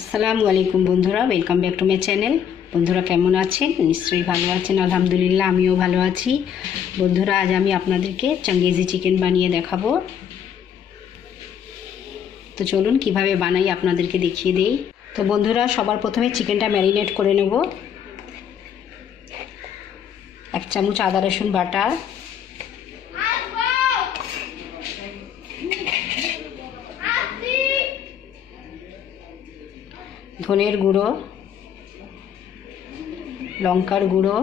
আসসালামু আলাইকুম বন্ধুরা, welcome back to my channel. বন্ধুরা কেমন আছেন? নিশ্চয়ই ভালো আছেন। আলহামদুলিল্লাহ, আমিও ভালো আছি। বন্ধুরা, আজ আমি আপনাদেরকে চাঙ্গেজি চিকেন বানিয়ে দেখাবো। তো চলুন কিভাবে বানাই আপনাদেরকে দেখিয়ে দেই। তো বন্ধুরা, সবার প্রথমে চিকেনটা ম্যারিনেট করে নেব। 1 চামচ আদা রসুন বাটা, ধনের গুঁড়ো, লঙ্কার গুঁড়ো,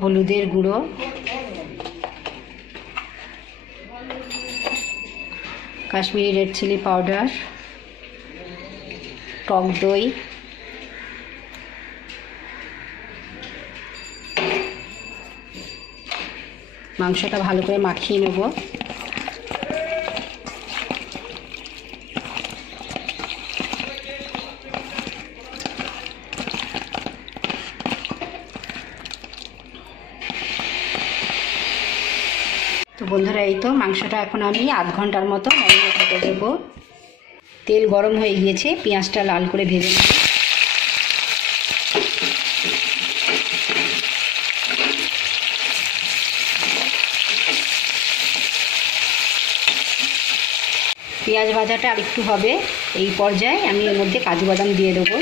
হলুদের গুঁড়ো, কাশ্মীরি রেড চিলি পাউডার, টক দই, মাংসটা ভালো করে মাখিয়ে নেব। তো বন্ধুরা, এই তো মাংসটা এখন আমি আধ ঘন্টার মতো ম্যারিনেট হতে দেবো। তেল গরম হয়ে গিয়েছে, পেঁয়াজটা লাল করে ভেজে নেব। পেঁয়াজ ভাজাটা আরেকটু হবে, এই পর্যায়ে আমি এর মধ্যে কাজু বাদাম দিয়ে দেবো।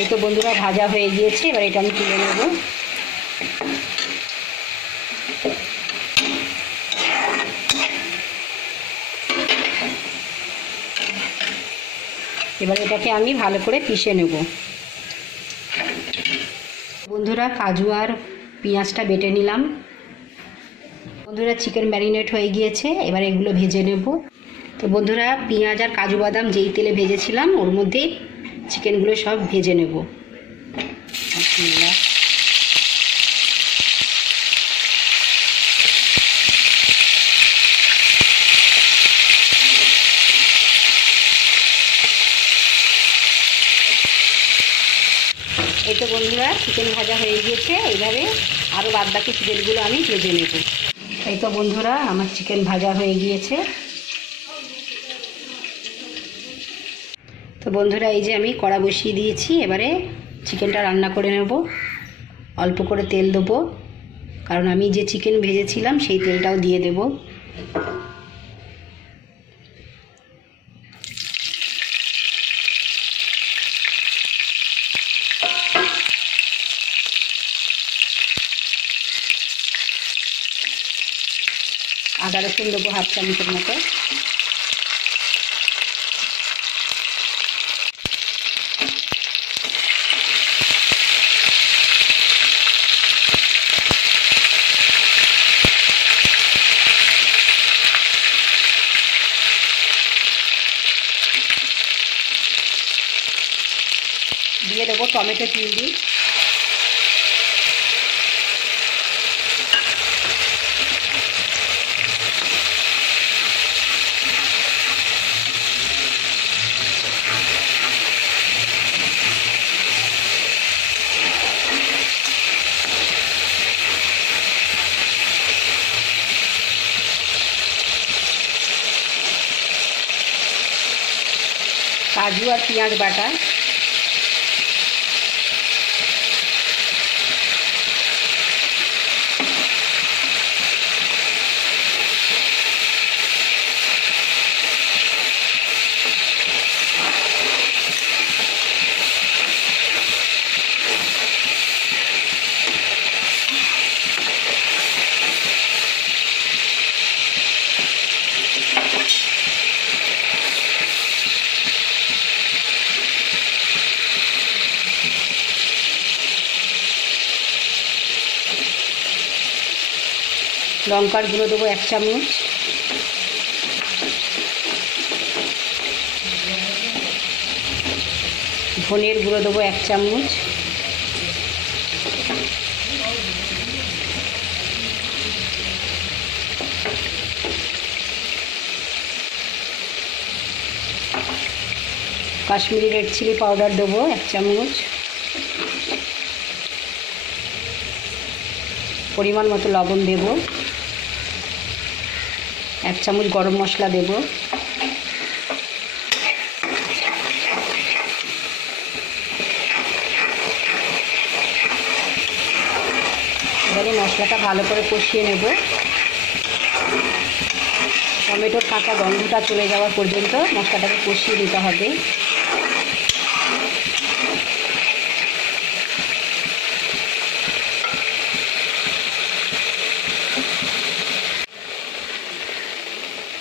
এই তো বন্ধুরা, ভাজা হয়ে গিয়েছে, এবার এটা আমি তুলে নেব। এবার এটাকে আমি ভালো করে পিষে নেব। বন্ধুরা, কাজু আর পেঁয়াজটা বেটে নিলাম। বন্ধুরা, চিকেন ম্যারিনেট হয়ে গিয়েছে, এবার এগুলো ভেজে নেব। তো বন্ধুরা, পেঁয়াজ আর কাজু বাদাম যেই তেলে ভেজেছিলাম ওর মধ্যেই চিকেনগুলো সব ভেজে নেব। এই তো বন্ধুরা, চিকেন ভাজা হয়ে গিয়েছে, এইভাবে আরও বাদবাকি চিকেনগুলো আমি ভেজে নেব। এই তো বন্ধুরা, আমার চিকেন ভাজা হয়ে গিয়েছে। তো বন্ধুরা, এই যে আমি কড়া বসিয়ে দিয়েছি, এবারে চিকেনটা রান্না করে নেব। অল্প করে তেল দেবো, কারণ আমি যে চিকেন ভেজেছিলাম সেই তেলটাও দিয়ে দেব। আদা রসুন দেবো 1/2 চামচের মতো। দিয়ে দেবো টমেটো পিউরি, কাজু আর পেঁয়াজ বাটা, লঙ্কার গুঁড়ো দেবো 1 চামচ, ধনের গুঁড়ো দেবো 1 চামচ, কাশ্মীরি রেড চিলি পাউডার দেবো 1 চামচ, পরিমাণ মতো লবণ দেব, 1 চামচ গরম মশলা দেব, এবারে মশলাটা ভালো করে কষিয়ে নেব। টমেটোর কাঁচা গন্ধটা চলে যাওয়া পর্যন্ত মশলাটাকে কষিয়ে নিতে হবে।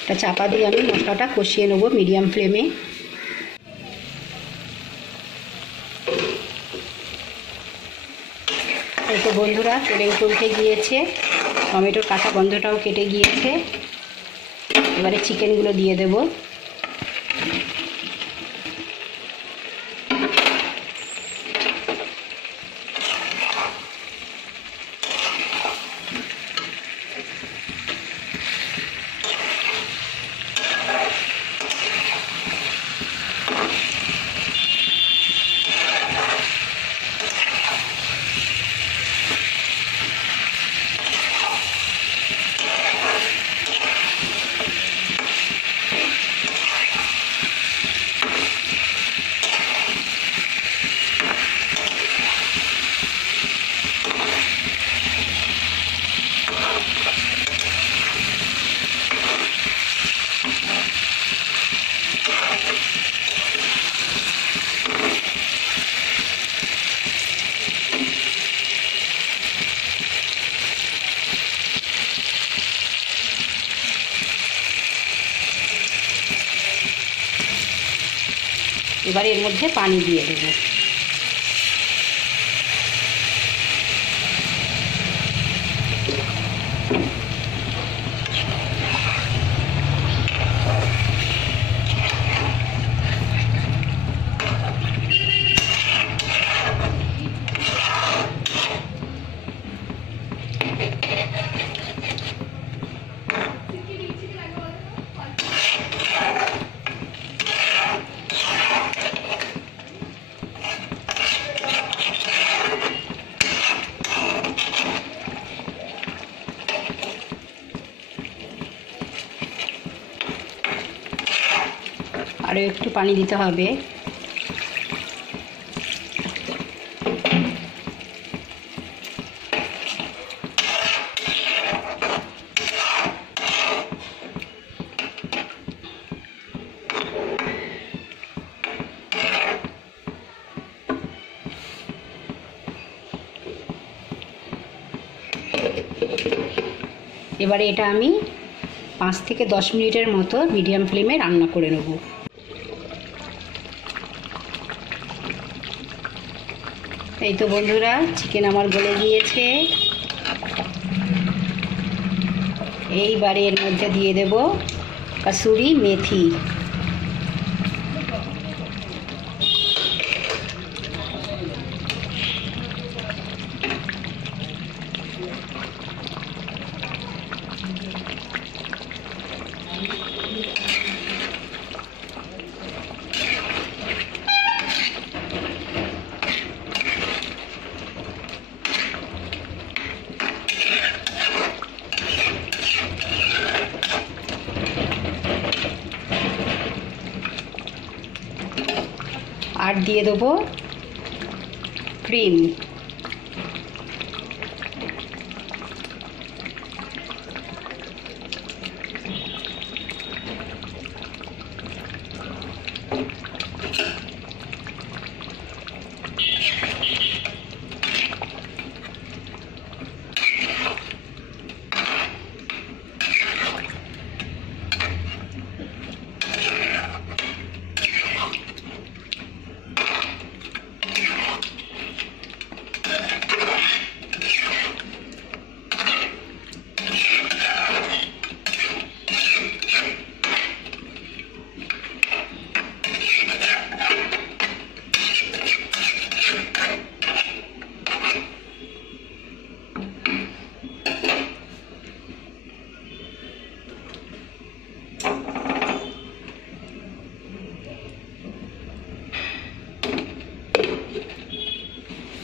এটা চাপা দিয়ে আমি মশলাটা কষিয়ে নেব মিডিয়াম ফ্লেমে। এই তো বন্ধুরা তেলে উঠে গিয়েছে, টমেটোর কাঁচা গন্ধটাও কেটে গিয়েছে। এবারে চিকেনগুলো দিয়ে দেব। এবারে এর মধ্যে পানি দিয়ে দেব। আরও একটু পানি দিতে হবে। এবারে এটা আমি 5 থেকে 10 মিনিটের মতো মিডিয়াম ফ্লেমে রান্না করে নেব। এই তো বন্ধুরা চিকেন আমার গলে গিয়েছে। এইবারে এর মধ্যে দিয়ে দেব কাসুরি মেথি, আর দিয়ে দেবো ক্রিম।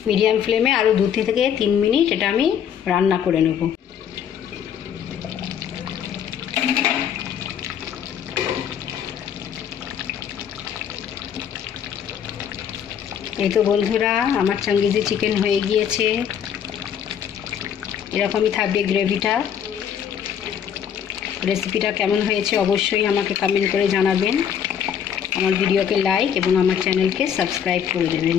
মিডিয়াম ফ্লেমে আরও 2 থেকে 3 মিনিট এটা আমি রান্না করে নেব। এই তো বন্ধুরা, আমার চাঙ্গিজি চিকেন হয়ে গিয়েছে। এরকমই থাকবে গ্রেভিটা। রেসিপিটা কেমন হয়েছে অবশ্যই আমাকে কমেন্ট করে জানাবেন। আমার ভিডিওকে লাইক এবং আমার চ্যানেলকে সাবস্ক্রাইব করে দেবেন।